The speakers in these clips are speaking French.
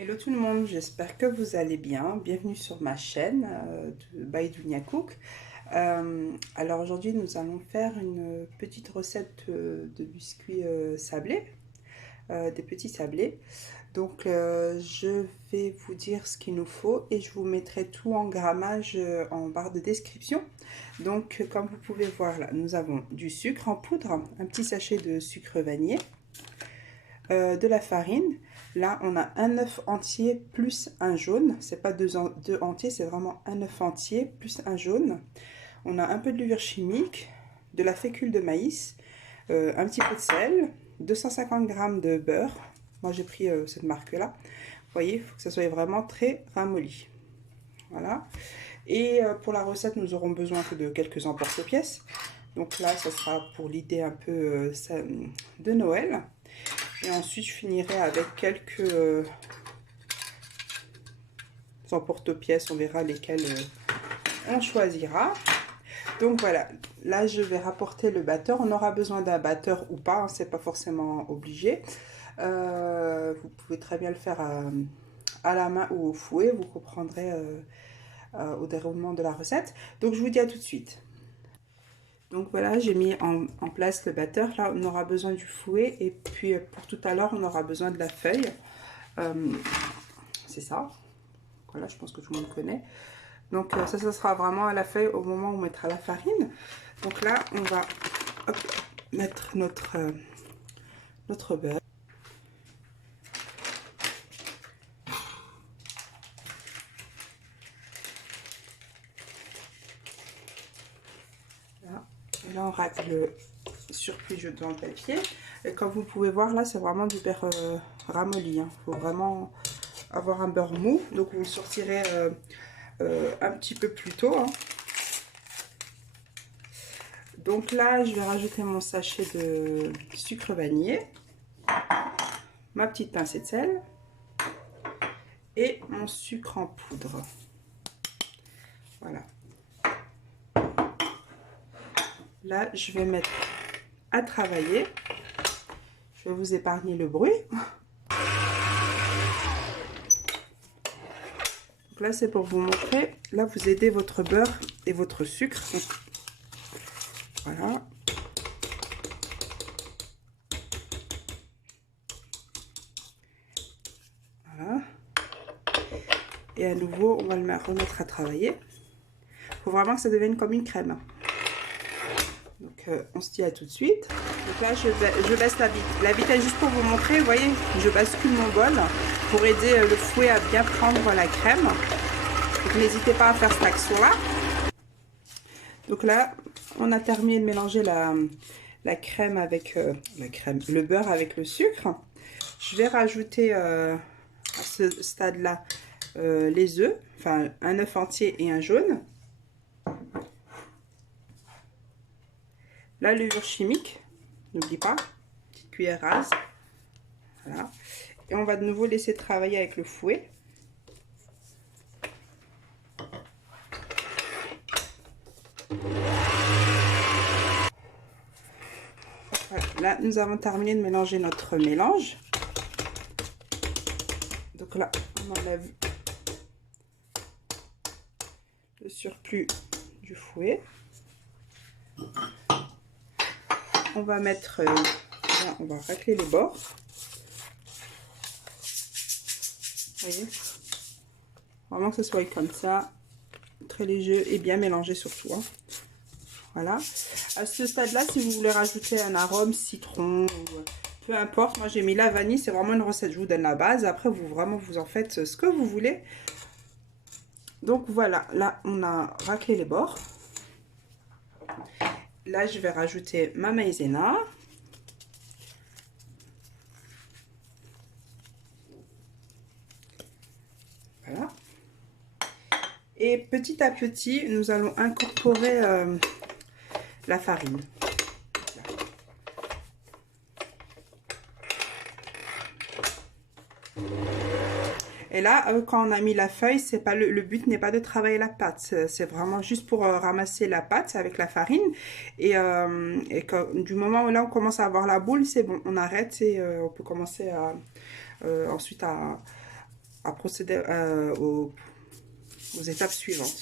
Hello tout le monde, j'espère que vous allez bien. Bienvenue sur ma chaîne de by Dunia Cook. Alors aujourd'hui nous allons faire une petite recette de biscuits sablés, des petits sablés. Donc je vais vous dire ce qu'il nous faut et je vous mettrai tout en grammage en barre de description. Donc comme vous pouvez voir là, nous avons du sucre en poudre, un petit sachet de sucre vanillé, de la farine. Là, on a un œuf entier plus un jaune. C'est pas deux entiers, c'est vraiment un œuf entier plus un jaune. On a un peu de levure chimique, de la fécule de maïs, un petit peu de sel, 250 g de beurre. Moi, j'ai pris cette marque-là. Vous voyez, il faut que ça soit vraiment très ramolli. Voilà. Et pour la recette, nous aurons besoin que de quelques emporte-pièces. Donc là, ça sera pour l'idée un peu de Noël. Et ensuite, je finirai avec quelques emporte-pièces. On verra lesquels on choisira. Donc voilà, là je vais rapporter le batteur. On aura besoin d'un batteur ou pas, hein, c'est pas forcément obligé. Vous pouvez très bien le faire à la main ou au fouet, vous comprendrez au déroulement de la recette. Donc je vous dis à tout de suite. Donc voilà, j'ai mis en place le batteur. Là, on aura besoin du fouet. Et puis, pour tout à l'heure, on aura besoin de la feuille. C'est ça. Voilà, je pense que tout le monde connaît. Donc ça sera vraiment à la feuille au moment où on mettra la farine. Donc là, on va mettre notre beurre. Là. Et là, on rate le surplus dans le papier. Et comme vous pouvez voir, là, c'est vraiment du beurre ramolli. Il faut vraiment avoir un beurre mou. Donc vous le sortirez un petit peu plus tôt. Hein. Donc là, je vais rajouter mon sachet de sucre vanillé, ma petite pincée de sel et mon sucre en poudre. Voilà. Là, je vais mettre à travailler. Je vais vous épargner le bruit. Donc là, c'est pour vous montrer. Là, vous aidez votre beurre et votre sucre. Donc, voilà. Voilà. Et à nouveau, on va le remettre à travailler. Il faut vraiment que ça devienne comme une crème. Donc, on se dit à tout de suite. Donc là, je baisse la vitesse juste pour vous montrer. Vous voyez, je bascule mon bol pour aider le fouet à bien prendre la crème. Donc, n'hésitez pas à faire cette action-là. Donc là, on a terminé de mélanger la crème avec le beurre avec le sucre. Je vais rajouter à ce stade-là les œufs, enfin un œuf entier et un jaune. La levure chimique, n'oublie pas, petite cuillère rase. Voilà. Et on va de nouveau laisser travailler avec le fouet. Voilà. Là, nous avons terminé de mélanger notre mélange. Donc là, on enlève le surplus du fouet. On va mettre, là, on va racler les bords. Vous voyez, vraiment que ce soit comme ça, très léger et bien mélangé surtout. Hein. Voilà. À ce stade-là, si vous voulez rajouter un arôme, citron, ou, peu importe. Moi, j'ai mis la vanille. C'est vraiment une recette. Je vous donne la base. Après, vous en faites ce que vous voulez. Donc voilà. Là, on a raclé les bords. Là, je vais rajouter ma maïzena. Voilà. Et petit à petit, nous allons incorporer la farine. Et là, quand on a mis la feuille, c'est pas le but n'est pas de travailler la pâte. C'est vraiment juste pour ramasser la pâte avec la farine. Et du moment où là, on commence à avoir la boule, c'est bon, on arrête et on peut commencer à, ensuite à à procéder aux étapes suivantes.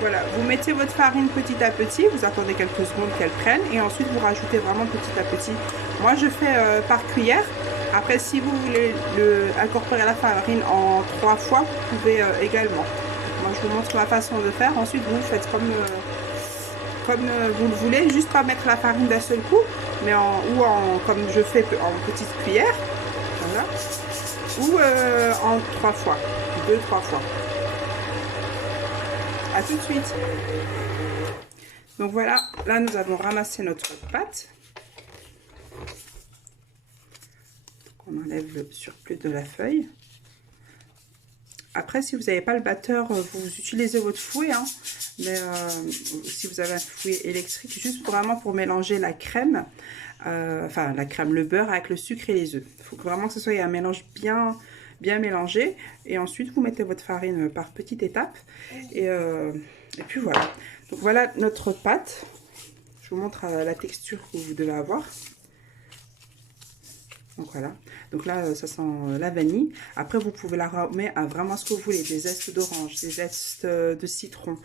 Voilà, vous mettez votre farine petit à petit, vous attendez quelques secondes qu'elle prenne et ensuite vous rajoutez vraiment petit à petit. Moi je fais par cuillère. Après si vous voulez incorporer la farine en 3 fois, vous pouvez également. Moi je vous montre ma façon de faire, ensuite vous faites comme vous le voulez, juste pas mettre la farine d'un seul coup, mais comme je fais en petite cuillère, voilà, ou en 3 fois, 2-3 fois. À tout de suite. Donc voilà, là nous avons ramassé notre pâte. Donc on enlève le surplus de la feuille. Après, si vous n'avez pas le batteur, vous utilisez votre fouet, hein. Mais si vous avez un fouet électrique, juste vraiment pour mélanger la crème, enfin la crème, le beurre avec le sucre et les œufs. Il faut vraiment que ce soit un mélange bien mélangé. Et ensuite, vous mettez votre farine par petites étapes. Et puis voilà. Donc voilà notre pâte. Je vous montre la texture que vous devez avoir. Donc voilà. Donc là, ça sent la vanille. Après, vous pouvez la remettre à vraiment ce que vous voulez. Des zestes d'orange, des zestes de citron,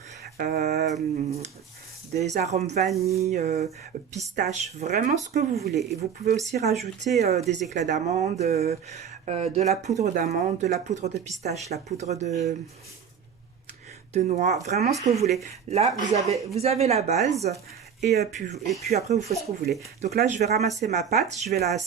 des arômes vanille, pistache, vraiment ce que vous voulez. Et vous pouvez aussi rajouter des éclats d'amande, de la poudre d'amande, de la poudre de pistache, la poudre de noix, vraiment ce que vous voulez. Là, vous avez la base. Et puis après, vous faites ce que vous voulez. Donc là, je vais ramasser ma pâte. Je vais la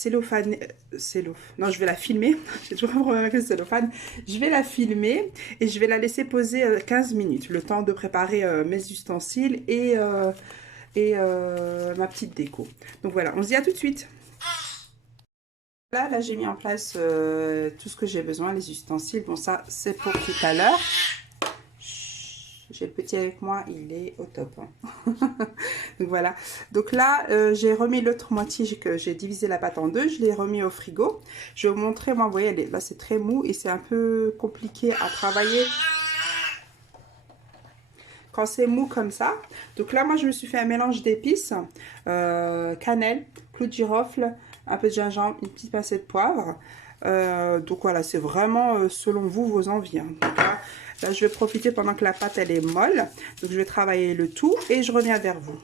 non, je vais la filmer. J'ai toujours un problème avec le cellophane. Je vais la filmer et je vais la laisser poser 15 minutes. Le temps de préparer mes ustensiles et ma petite déco. Donc voilà, on se dit à tout de suite. Là j'ai mis en place tout ce que j'ai besoin, les ustensiles. Bon, ça, c'est pour tout à l'heure. J'ai le petit avec moi, il est au top. Hein. Donc voilà. Donc là, j'ai remis l'autre moitié, que j'ai divisé la pâte en deux. Je l'ai remis au frigo. Je vais vous montrer, moi, vous voyez, là c'est très mou et c'est un peu compliqué à travailler quand c'est mou comme ça. Donc là, moi, je me suis fait un mélange d'épices, cannelle, clou de girofle, un peu de gingembre, une petite pincée de poivre. Donc voilà, c'est vraiment selon vous, vos envies. Hein. Donc là, je vais profiter pendant que la pâte elle est molle. Donc je vais travailler le tout et je reviens vers vous.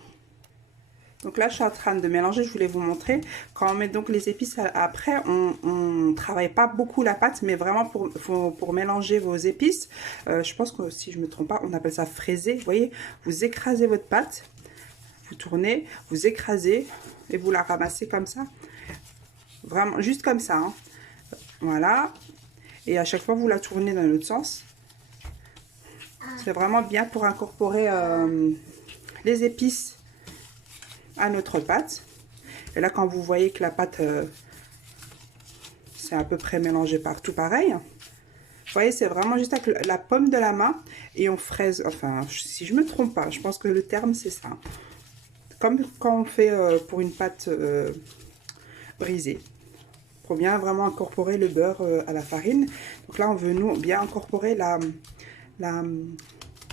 Donc là, je suis en train de mélanger, je voulais vous montrer. Quand on met donc les épices après, on ne travaille pas beaucoup la pâte, mais vraiment pour mélanger vos épices. Je pense que si je ne me trompe pas, on appelle ça fraiser. Vous voyez, vous écrasez votre pâte, vous tournez, vous écrasez et vous la ramassez comme ça. Vraiment, juste comme ça. Hein. Voilà. Et à chaque fois, vous la tournez dans l'autre sens. C'est vraiment bien pour incorporer les épices à notre pâte. Et là, quand vous voyez que la pâte, c'est à peu près mélangé partout pareil. Vous voyez, c'est vraiment juste avec la paume de la main et on fraise. Enfin, si je me trompe pas, je pense que le terme, c'est ça. Comme quand on fait pour une pâte brisée. Pour bien vraiment incorporer le beurre à la farine. Donc là, on veut nous bien incorporer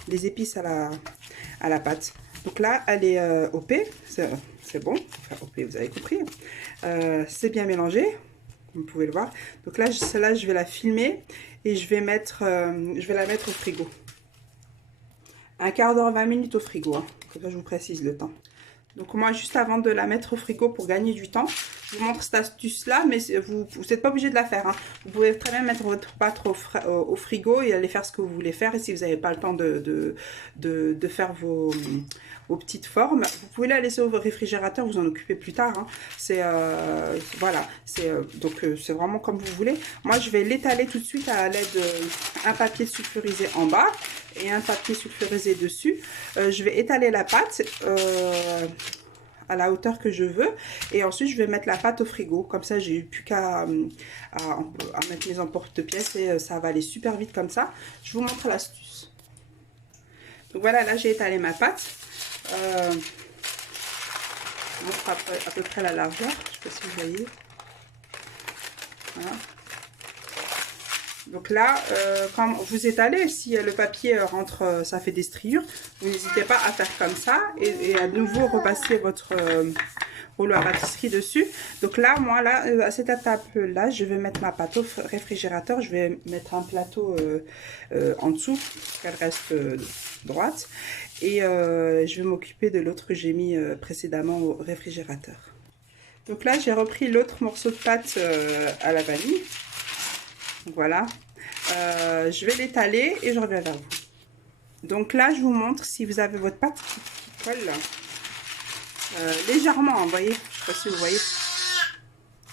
les épices à la pâte. Donc là, elle est OP, c'est bon. Enfin, OP, vous avez compris. C'est bien mélangé, comme vous pouvez le voir. Donc là, celle-là, je vais la filmer et je vais la mettre au frigo. Un quart d'heure, 20 minutes au frigo. Hein. Comme ça, je vous précise le temps. Donc moi, juste avant de la mettre au frigo pour gagner du temps, je vous montre cette astuce-là, mais vous n'êtes pas obligé de la faire. Hein. Vous pouvez très bien mettre votre pâte au frigo et aller faire ce que vous voulez faire. Et si vous n'avez pas le temps de faire vos petites formes, vous pouvez la laisser au réfrigérateur, vous en occupez plus tard. Hein. Voilà, donc c'est vraiment comme vous voulez. Moi, je vais l'étaler tout de suite à l'aide d'un papier sulfurisé en bas et un papier sulfurisé dessus. Je vais étaler la pâte à la hauteur que je veux et ensuite je vais mettre la pâte au frigo. Comme ça, j'ai plus qu'à mettre mes emporte-pièces et ça va aller super vite comme ça. Je vous montre l'astuce. Donc voilà, là j'ai étalé ma pâte. Je vous montre à peu près la largeur. Je sais pas si vous voyez. Voilà. Donc là, quand vous étalez, si le papier rentre, ça fait des striures, vous n'hésitez pas à faire comme ça et à nouveau repasser votre rouleau à pâtisserie dessus. Donc là, moi, là, à cette étape-là, je vais mettre ma pâte au réfrigérateur. Je vais mettre un plateau en dessous, pour qu'elle reste droite. Et je vais m'occuper de l'autre que j'ai mis précédemment au réfrigérateur. Donc là, j'ai repris l'autre morceau de pâte à la vanille. Voilà, je vais l'étaler et je reviens vers vous. Donc là, je vous montre si vous avez votre pâte qui colle légèrement, vous voyez, je ne sais pas si vous voyez,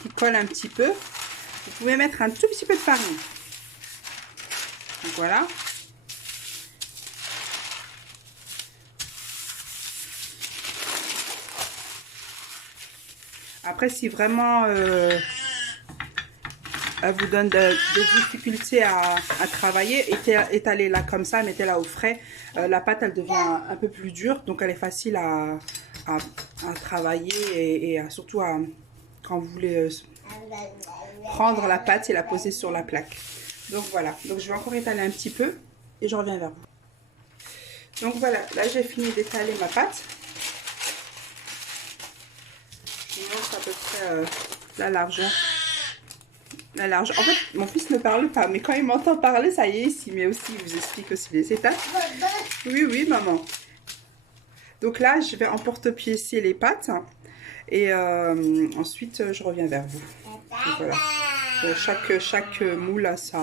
qui colle un petit peu. Vous pouvez mettre un tout petit peu de farine. Donc voilà. Après, si vraiment elle vous donne des difficultés à travailler, étalez-la comme ça, mettez-la au frais. La pâte, elle devient un peu plus dure, donc elle est facile à travailler et surtout quand vous voulez prendre la pâte et la poser sur la plaque. Donc voilà, donc je vais encore étaler un petit peu et je reviens vers vous. Donc voilà, là j'ai fini d'étaler ma pâte. Je vous montre à peu près la largeur. La largeur. En fait, mon fils ne parle pas, mais quand il m'entend parler, ça y est, il s'y met aussi. Il vous explique aussi les étapes. Oui, oui, maman. Donc là, je vais emporte-piécer les pâtes. Et ensuite, je reviens vers vous. Donc, voilà. Bon, chaque moule a sa...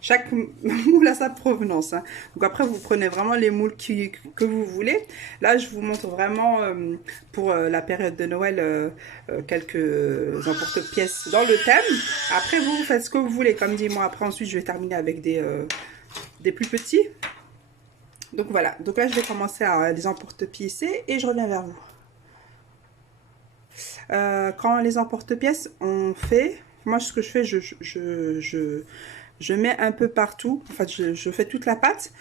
Chaque moule a sa provenance. Hein. Donc après, vous prenez vraiment les moules que vous voulez. Là, je vous montre vraiment pour la période de Noël quelques emporte-pièces dans le thème. Après, vous faites ce que vous voulez. Comme dit moi, après, ensuite, je vais terminer avec des plus petits. Donc voilà. Donc là, je vais commencer à les emporte-piécer et je reviens vers vous. Quand les emporte-pièces, on fait... Moi, ce que je fais, je mets un peu partout. En fait, je fais toute la pâte.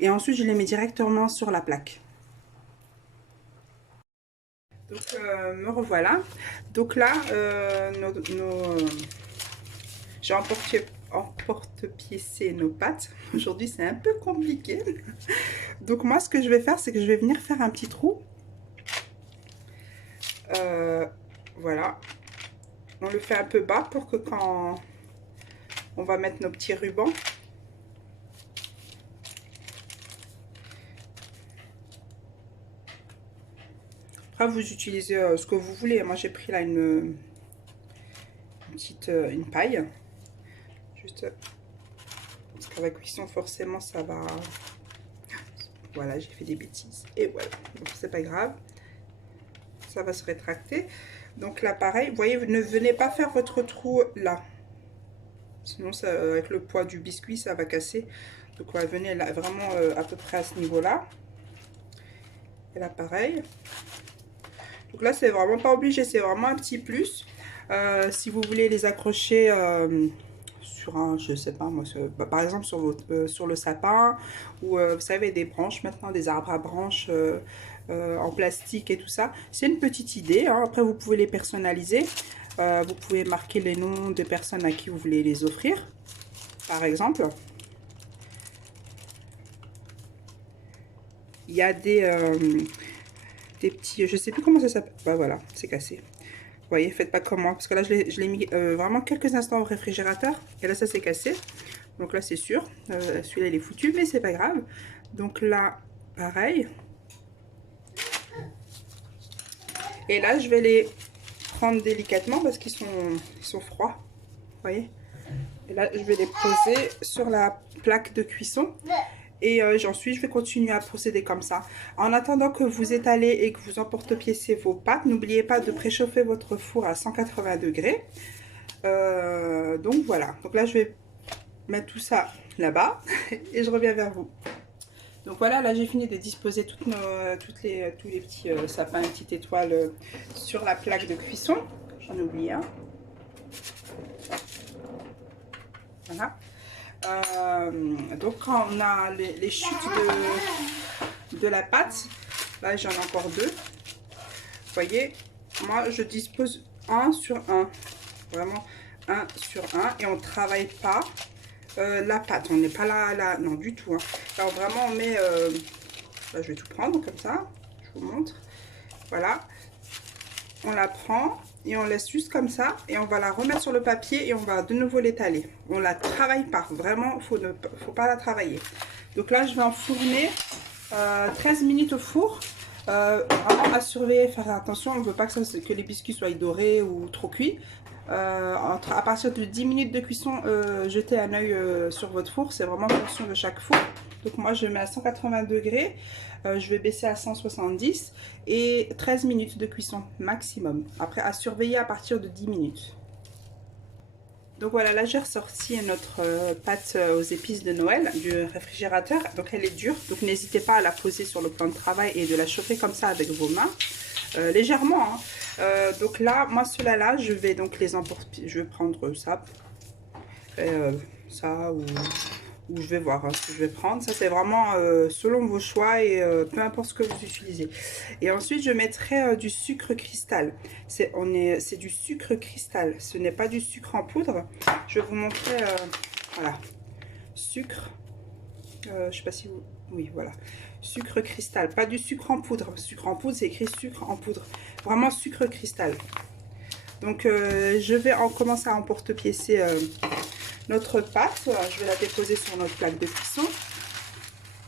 Et ensuite, je les mets directement sur la plaque. Donc, me revoilà. Donc là, j'ai emporte-piécé nos pâtes. Aujourd'hui, c'est un peu compliqué. Donc, moi, ce que je vais faire, c'est que je vais venir faire un petit trou. Voilà. On le fait un peu bas pour que quand on va mettre nos petits rubans, après vous utilisez ce que vous voulez. Moi j'ai pris là une paille, juste parce qu'avec cuisson forcément ça va. Voilà, j'ai fait des bêtises et voilà, donc c'est pas grave, ça va se rétracter. Donc là pareil, vous voyez, vous ne venez pas faire votre trou là, sinon ça, avec le poids du biscuit ça va casser. Donc voilà, venez là vraiment à peu près à ce niveau là. Et là pareil. Donc là c'est vraiment pas obligé, c'est vraiment un petit plus. Si vous voulez les accrocher sur un, je sais pas moi, par exemple sur le sapin, ou vous savez, des branches maintenant, des arbres à branches en plastique et tout ça, c'est une petite idée, hein. Après vous pouvez les personnaliser, vous pouvez marquer les noms des personnes à qui vous voulez les offrir, par exemple. Il y a des petits, je sais plus comment ça s'appelle, bah voilà, c'est cassé. Vous voyez, faites pas comme moi, parce que là je l'ai mis vraiment quelques instants au réfrigérateur, et là ça s'est cassé. Donc là c'est sûr, celui-là il est foutu, mais c'est pas grave. Donc là, pareil. Et là je vais les prendre délicatement parce qu'ils sont froids, vous voyez. Et là je vais les poser sur la plaque de cuisson. Et ensuite, je vais continuer à procéder comme ça. En attendant que vous étalez et que vous emporte-piécez vos pâtes, n'oubliez pas de préchauffer votre four à 180 degrés. Donc voilà. Donc là, je vais mettre tout ça là-bas et je reviens vers vous. Donc voilà, là j'ai fini de disposer tous les petits sapins, petites étoiles sur la plaque de cuisson. J'en ai oublié un. Voilà. Donc quand on a les chutes de la pâte, là j'en ai encore deux. Vous voyez, moi je dispose un sur un. Vraiment, un sur un et on ne travaille pas la pâte. On n'est pas là, non du tout. Hein. Alors vraiment on met, je vais tout prendre comme ça, je vous montre. Voilà, on la prend et on laisse juste comme ça et on va la remettre sur le papier et on va de nouveau l'étaler. On la travaille pas, vraiment, faut pas la travailler. Donc là, je vais enfourner 13 minutes au four. Vraiment à surveiller, faire attention, on ne veut pas que les biscuits soient dorés ou trop cuits. À partir de 10 minutes de cuisson, jetez un œil sur votre four, c'est vraiment en fonction de chaque four. Donc moi je mets à 180 degrés, je vais baisser à 170 et 13 minutes de cuisson maximum. Après à surveiller à partir de 10 minutes. Donc voilà, là j'ai ressorti notre pâte aux épices de Noël du réfrigérateur. Donc elle est dure, donc n'hésitez pas à la poser sur le plan de travail et de la chauffer comme ça avec vos mains, légèrement. Hein. Donc là, moi ceux-là, je vais donc les emporter. Je vais prendre ça, ça ou je vais voir ce que je vais prendre. Ça c'est vraiment selon vos choix et peu importe ce que vous utilisez. Et ensuite je mettrai du sucre cristal. C'est du sucre cristal, ce n'est pas du sucre en poudre. Je vais vous montrer, voilà, sucre, je sais pas si vous, oui voilà, sucre cristal, pas du sucre en poudre. Sucre en poudre c'est écrit sucre en poudre, vraiment sucre cristal. Donc je vais commencer à emporte-piécer notre pâte. Je vais la déposer sur notre plaque de cuisson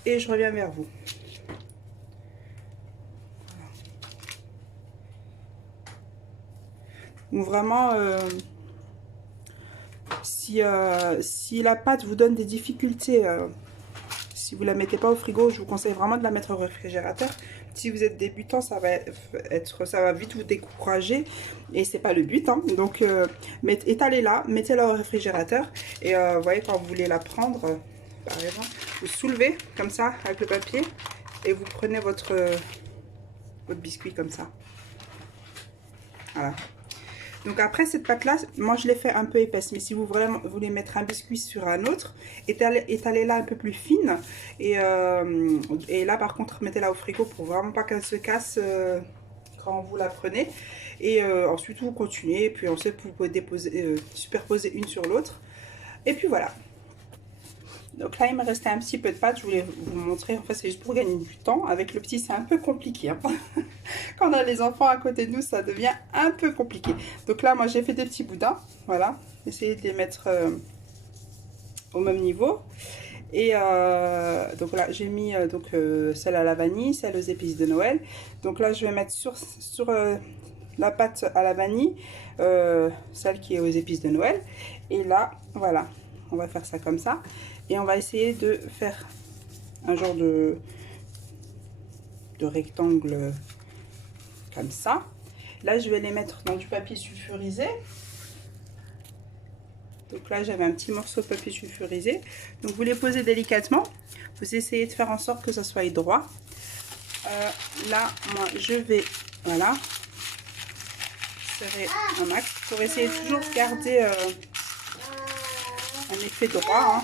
et je reviens vers vous. Donc vraiment, si la pâte vous donne des difficultés, si vous ne la mettez pas au frigo, je vous conseille vraiment de la mettre au réfrigérateur. Si vous êtes débutant, ça va vite vous décourager et c'est pas le but. Hein. Donc étalez-la, mettez-la au réfrigérateur et vous voyez quand vous voulez la prendre, par exemple, vous soulevez comme ça avec le papier et vous prenez votre biscuit comme ça. Voilà. Donc après cette pâte là, moi je l'ai fait un peu épaisse, mais si vous vraiment voulez mettre un biscuit sur un autre, étalez-la un peu plus fine et là par contre mettez-la au frigo pour vraiment pas qu'elle se casse quand vous la prenez. Et ensuite vous continuez, et puis ensuite vous pouvez superposer une sur l'autre et puis voilà. Donc là il me restait un petit peu de pâte, je voulais vous montrer, en fait c'est juste pour gagner du temps. Avec le petit c'est un peu compliqué, hein. Quand on a les enfants à côté de nous ça devient un peu compliqué. Donc là moi j'ai fait des petits boudins, voilà, essayez de les mettre au même niveau. Et donc là j'ai mis celle à la vanille, celle aux épices de Noël. Donc là je vais mettre sur la pâte à la vanille, celle qui est aux épices de Noël. Et là voilà, on va faire ça comme ça. Et on va essayer de faire un genre de rectangle comme ça. Là, je vais les mettre dans du papier sulfurisé. Donc là, j'avais un petit morceau de papier sulfurisé. Donc, vous les posez délicatement. Vous essayez de faire en sorte que ça soit droit. Là, moi, je vais, voilà, serrer un max pour essayer toujours de garder un effet droit. Hein.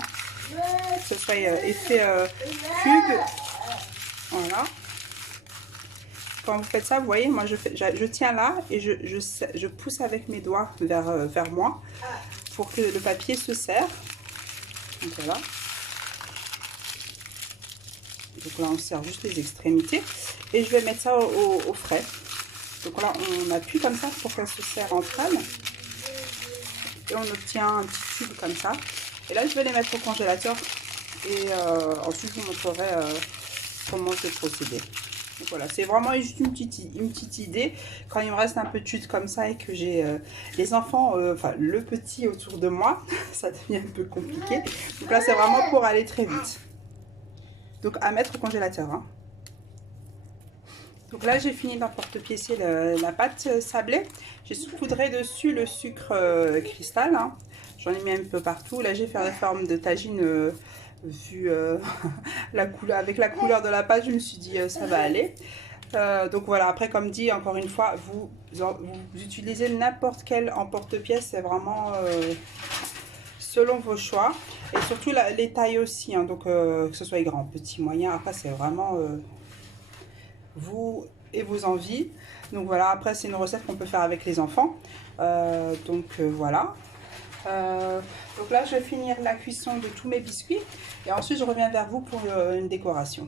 Que ce soit effet cube, voilà. Quand vous faites ça, vous voyez, moi je tiens là et je pousse avec mes doigts vers moi pour que le papier se serre. Donc voilà. Donc là on serre juste les extrémités et je vais mettre ça au frais. Donc là on appuie comme ça pour qu'elle se serre entre elles et on obtient un petit tube comme ça. Et là je vais les mettre au congélateur et ensuite je vous montrerai comment je vais procéder. Donc voilà, c'est vraiment juste une petite idée. Quand il me reste un peu de chute comme ça et que j'ai les enfants, enfin le petit autour de moi, ça devient un peu compliqué. Donc là c'est vraiment pour aller très vite. Donc à mettre au congélateur. Hein. Donc là j'ai fini d'emporte-piécer la pâte sablée. J'ai saupoudré dessus le sucre cristal. Hein. J'en ai mis un peu partout. Là j'ai fait la forme de tagine. Vu avec la couleur de la pâte, je me suis dit ça va aller. Donc voilà, après comme dit, encore une fois, vous utilisez n'importe quel emporte-pièce, c'est vraiment selon vos choix. Et surtout les tailles aussi, hein, donc que ce soit grand, petit, moyen, après c'est vraiment vous et vos envies. Donc voilà, après c'est une recette qu'on peut faire avec les enfants. Voilà. Donc là, je vais finir la cuisson de tous mes biscuits et ensuite je reviens vers vous pour une décoration.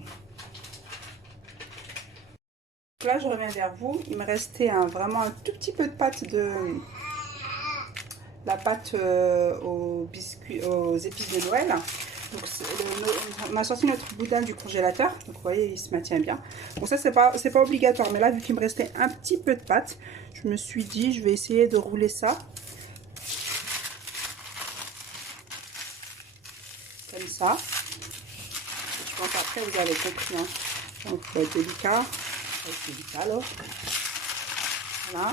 Donc là, je reviens vers vous. Il me restait vraiment un tout petit peu de pâte la pâte aux biscuits, aux épices de Noël. Donc on a sorti notre boudin du congélateur, donc vous voyez il se maintient bien. Bon ça c'est pas obligatoire, mais là vu qu'il me restait un petit peu de pâte, je me suis dit je vais essayer de rouler ça comme ça. Je pense après vous avez compris, hein. Donc il faut être délicat, alors voilà.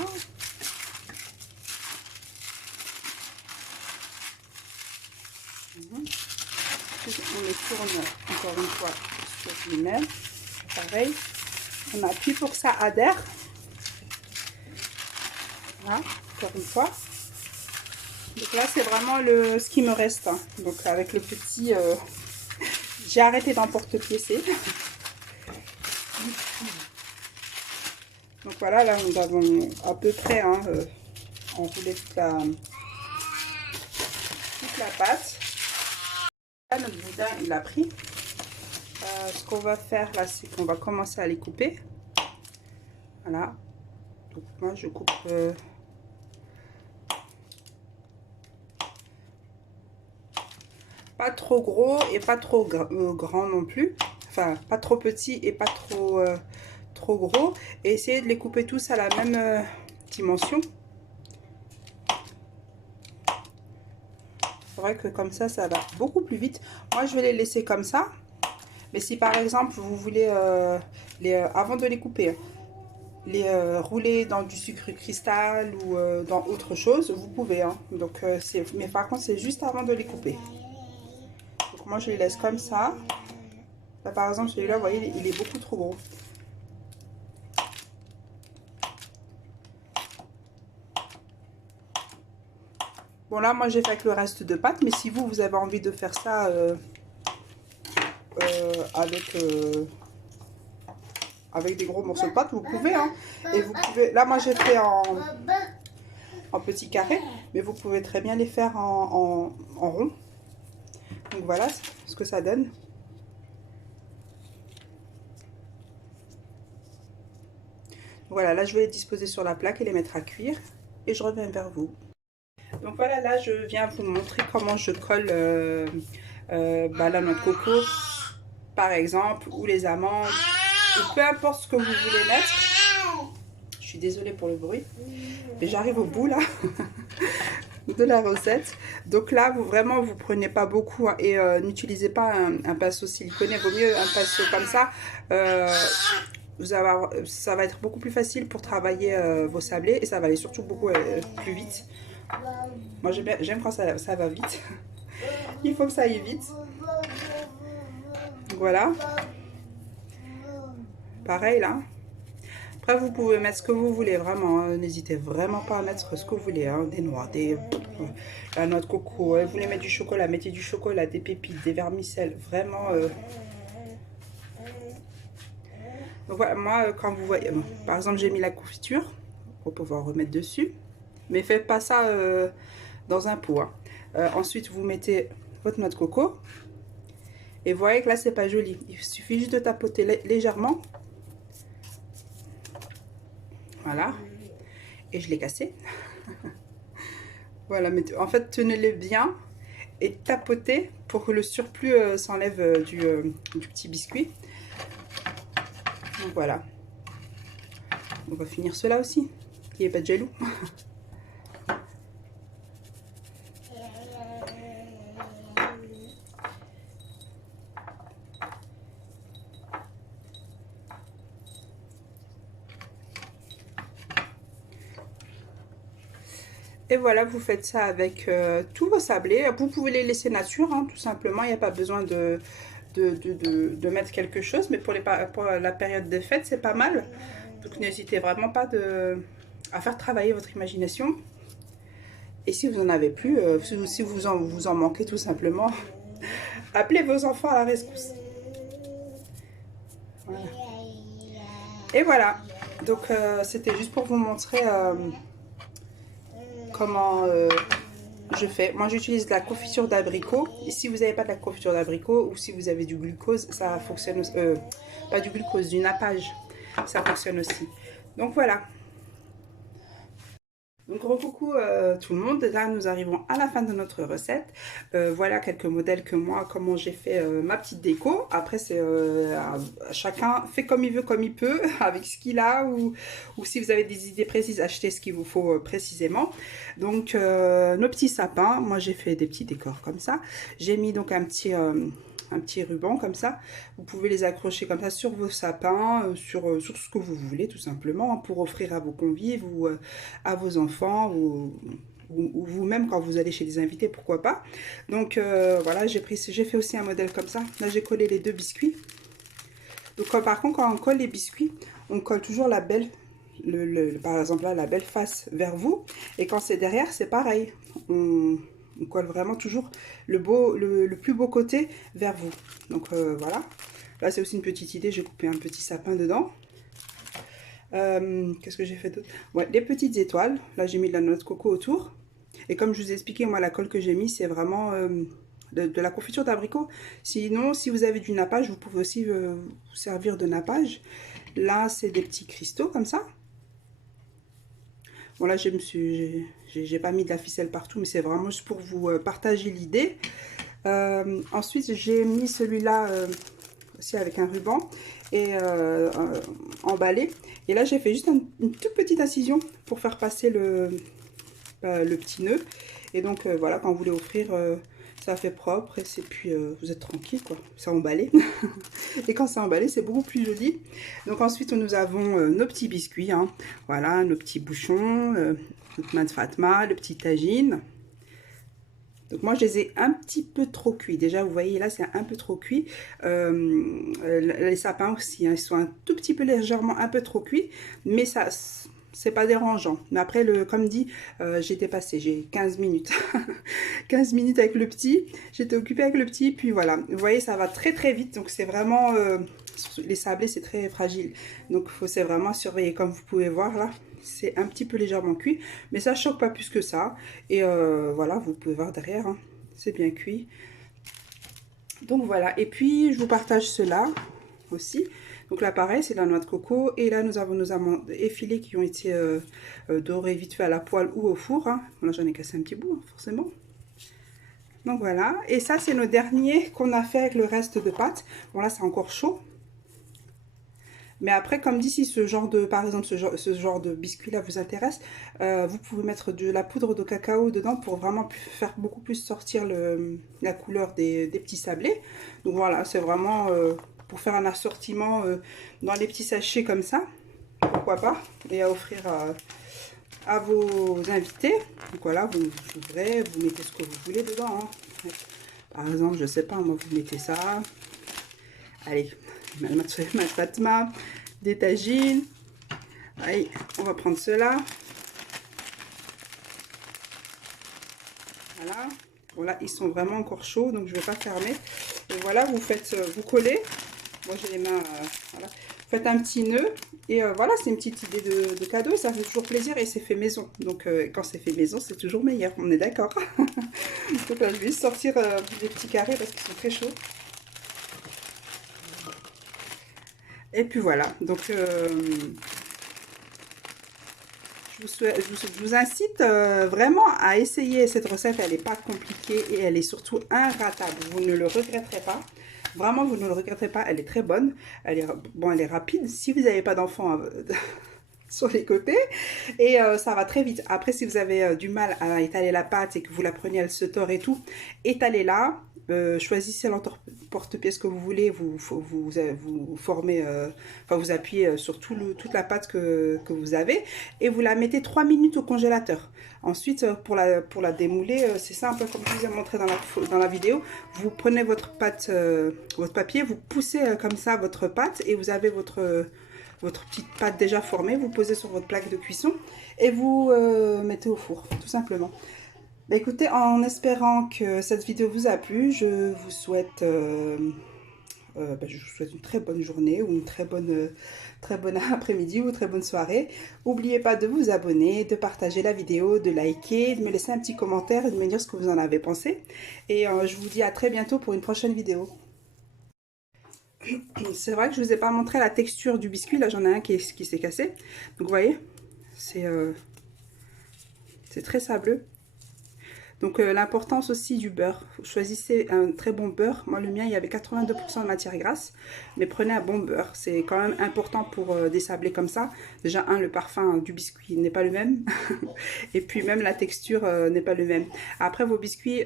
On les tourne encore une fois sur lui-même. Pareil, on appuie pour que ça adhère. Voilà, encore une fois. Donc là, c'est vraiment ce qui me reste. Hein. Donc avec le petit... j'ai arrêté d'emporte-piécer. Donc voilà, là, nous avons à peu près enroulé toute la pâte. Là, notre boudin, il a pris. Ce qu'on va faire là, c'est qu'on va commencer à les couper. Voilà. Donc moi, je coupe... pas trop gros et pas trop grand non plus. Enfin, pas trop petit et pas trop, trop gros. Et essayez de les couper tous à la même dimension. C'est vrai que comme ça va beaucoup plus vite. Moi, je vais les laisser comme ça. Mais si par exemple, vous voulez, avant de les couper, les rouler dans du sucre cristal ou dans autre chose, vous pouvez. Hein. Donc, mais par contre, c'est juste avant de les couper. Donc, moi, je les laisse comme ça. Là, par exemple, celui-là, vous voyez, il est beaucoup trop gros. Bon, là, moi, j'ai fait avec le reste de pâte. Mais si vous avez envie de faire ça avec des gros morceaux de pâte, vous pouvez. Hein. Et vous pouvez... Là, moi, j'ai fait en petits carrés. Mais vous pouvez très bien les faire en rond. Donc, voilà ce que ça donne. Voilà, là, je vais les disposer sur la plaque et les mettre à cuire. Et je reviens vers vous. Donc voilà, là je viens vous montrer comment je colle la noix de coco par exemple, ou les amandes, ou peu importe ce que vous voulez mettre. Je suis désolée pour le bruit, mais j'arrive au bout là de la recette. Donc là, vous prenez pas beaucoup hein, et n'utilisez pas un pinceau siliconé, vaut mieux un pinceau comme ça. Ça va être beaucoup plus facile pour travailler vos sablés et ça va aller surtout beaucoup plus vite. Moi j'aime quand ça va vite. Il faut que ça aille vite. Voilà. Pareil là. Après vous pouvez mettre ce que vous voulez vraiment. Hein. N'hésitez vraiment pas à mettre ce que vous voulez. Hein. Des noix, la noix de coco. Vous voulez mettre du chocolat, mettez du chocolat, des pépites, des vermicelles. Vraiment. Donc voilà, moi quand vous voyez, par exemple j'ai mis la confiture pour pouvoir remettre dessus. Mais faites pas ça dans un pot. Hein. Ensuite, vous mettez votre noix de coco. Et vous voyez que là, c'est pas joli. Il suffit juste de tapoter légèrement. Voilà. Et je l'ai cassé. Voilà. Mais en fait, tenez-les bien et tapotez pour que le surplus s'enlève du petit biscuit. Donc voilà. On va finir cela aussi. Il n'y ait pas de jaloux. Et voilà, vous faites ça avec tous vos sablés. Vous pouvez les laisser nature, hein, tout simplement. Il n'y a pas besoin de mettre quelque chose. Mais pour la période des fêtes, c'est pas mal. Donc n'hésitez vraiment pas à faire travailler votre imagination. Et si vous n'en avez plus, si vous en manquez tout simplement, appelez vos enfants à la rescousse. Voilà. Et voilà. Donc c'était juste pour vous montrer... comment je fais. Moi, j'utilise de la confiture d'abricot. Et si vous n'avez pas de la confiture d'abricot ou si vous avez du glucose, ça fonctionne aussi. Pas du glucose, du nappage. Ça fonctionne aussi. Donc voilà. Donc coucou tout le monde, là nous arrivons à la fin de notre recette. Voilà quelques modèles que moi, comment j'ai fait ma petite déco. Après c'est chacun fait comme il veut, comme il peut, avec ce qu'il a ou si vous avez des idées précises, achetez ce qu'il vous faut précisément. Donc nos petits sapins, moi j'ai fait des petits décors comme ça. J'ai mis donc un petit ruban comme ça. Vous pouvez les accrocher comme ça sur vos sapins, sur ce que vous voulez tout simplement, pour offrir à vos convives ou à vos enfants ou vous-même quand vous allez chez des invités, pourquoi pas. Donc voilà, j'ai fait aussi un modèle comme ça. Là j'ai collé les deux biscuits. Donc par contre quand on colle les biscuits, on colle toujours la belle, par exemple là, la belle face vers vous. Et quand c'est derrière, c'est pareil. On colle vraiment toujours le plus beau côté vers vous. Donc voilà. Là, c'est aussi une petite idée. J'ai coupé un petit sapin dedans. Qu'est-ce que j'ai fait d'autre? Ouais, des petites étoiles. Là, j'ai mis de la noix de coco autour. Et comme je vous ai expliqué, moi, la colle que j'ai mis, c'est vraiment de la confiture d'abricot. Sinon, si vous avez du nappage, vous pouvez aussi vous servir de nappage. Là, c'est des petits cristaux comme ça. Bon là j'ai pas mis de la ficelle partout, mais c'est vraiment juste pour vous partager l'idée. Ensuite j'ai mis celui-là aussi avec un ruban et emballé. Et là j'ai fait juste une toute petite incision pour faire passer le petit nœud. Et donc voilà, quand vous voulez offrir, ça fait propre et puis vous êtes tranquille quoi, c'est emballé. Et quand c'est emballé, c'est beaucoup plus joli. Donc ensuite, nous avons nos petits biscuits, hein. Voilà, nos petits bouchons, notre main de Fatma, le petit tagine. Donc moi, je les ai un petit peu trop cuits. Déjà, vous voyez, là, c'est un peu trop cuit. Les sapins aussi, hein, ils sont un tout petit peu légèrement un peu trop cuits. Mais ça, c'est pas dérangeant. Mais après, comme dit, j'ai dépassé. J'ai 15 minutes. 15 minutes avec le petit. J'étais occupée avec le petit. Puis voilà. Vous voyez, ça va très très vite. Donc c'est vraiment... les sablés, c'est très fragile. Donc c'est vraiment surveiller. Comme vous pouvez voir là, c'est un petit peu légèrement cuit. Mais ça ne choque pas plus que ça. Et voilà, vous pouvez voir derrière. Hein, c'est bien cuit. Donc voilà. Et puis, je vous partage cela aussi. Donc là pareil, c'est de la noix de coco. Et là nous avons nos amandes effilées qui ont été dorées vite fait à la poêle ou au four. Hein. Là j'en ai cassé un petit bout, hein, forcément. Donc voilà. Et ça c'est nos derniers qu'on a fait avec le reste de pâte. Bon là c'est encore chaud. Mais après, comme dit, si ce genre de, par exemple, ce genre de biscuit-là vous intéresse, vous pouvez mettre de la poudre de cacao dedans pour vraiment faire beaucoup plus sortir la couleur des petits sablés. Donc voilà, c'est vraiment pour faire un assortiment dans les petits sachets comme ça, pourquoi pas, et à offrir à vos invités. Donc voilà, vous ouvrez, vous mettez ce que vous voulez dedans. Hein. Par exemple, je sais pas, moi vous mettez ça. Allez, ma Fatma, des tagines. Allez, on va prendre cela. Voilà. Voilà, ils sont vraiment encore chauds, donc je ne vais pas fermer. Et voilà, vous faites, vous collez. Moi, j'ai les mains, voilà. Vous faites un petit nœud. Et voilà, c'est une petite idée de cadeau. Ça fait toujours plaisir et c'est fait maison. Donc, quand c'est fait maison, c'est toujours meilleur. On est d'accord. Donc là, je vais sortir des petits carrés parce qu'ils sont très chauds. Et puis voilà, donc je vous incite vraiment à essayer cette recette. Elle n'est pas compliquée et elle est surtout inratable. Vous ne le regretterez pas. Vraiment, vous ne le regretterez pas. Elle est très bonne. Elle est rapide. Si vous n'avez pas d'enfant sur les côtés, et ça va très vite. Après, si vous avez du mal à étaler la pâte et que vous la prenez, elle se tord et tout, étalez-la. Choisissez l'emporte-pièce que vous voulez, vous formez, enfin vous appuyez sur toute la pâte que vous avez et vous la mettez 3 minutes au congélateur. Ensuite, pour la démouler, c'est simple, comme je vous ai montré dans la vidéo. Vous prenez votre pâte, votre papier, vous poussez comme ça votre pâte et vous avez votre petite pâte déjà formée. Vous posez sur votre plaque de cuisson et vous mettez au four, tout simplement. Bah écoutez, en espérant que cette vidéo vous a plu, je vous souhaite je vous souhaite une très bonne journée ou une très bonne après-midi ou très bonne soirée. N'oubliez pas de vous abonner, de partager la vidéo, de liker, de me laisser un petit commentaire et de me dire ce que vous en avez pensé. Et je vous dis à très bientôt pour une prochaine vidéo. C'est vrai que je ne vous ai pas montré la texture du biscuit. Là, j'en ai un qui s'est cassé. Donc, vous voyez, c'est très sableux. Donc l'importance aussi du beurre, choisissez un très bon beurre. Moi le mien il y avait 82% de matière grasse, mais prenez un bon beurre, c'est quand même important pour des sablés comme ça. Déjà le parfum du biscuit n'est pas le même, et puis même la texture n'est pas le même. Après vos biscuits,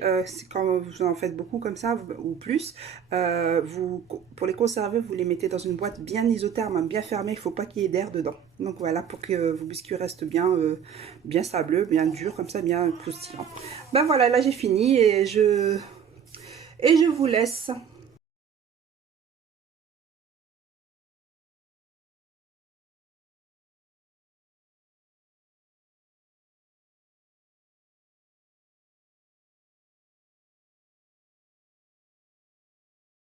quand vous en faites beaucoup comme ça, ou plus, pour les conserver, vous les mettez dans une boîte bien isotherme, hein, bien fermée, il ne faut pas qu'il y ait d'air dedans. Donc voilà, pour que vos biscuits restent bien sableux, bien durs, comme ça, bien croustillants. Ben voilà, là j'ai fini et je vous laisse.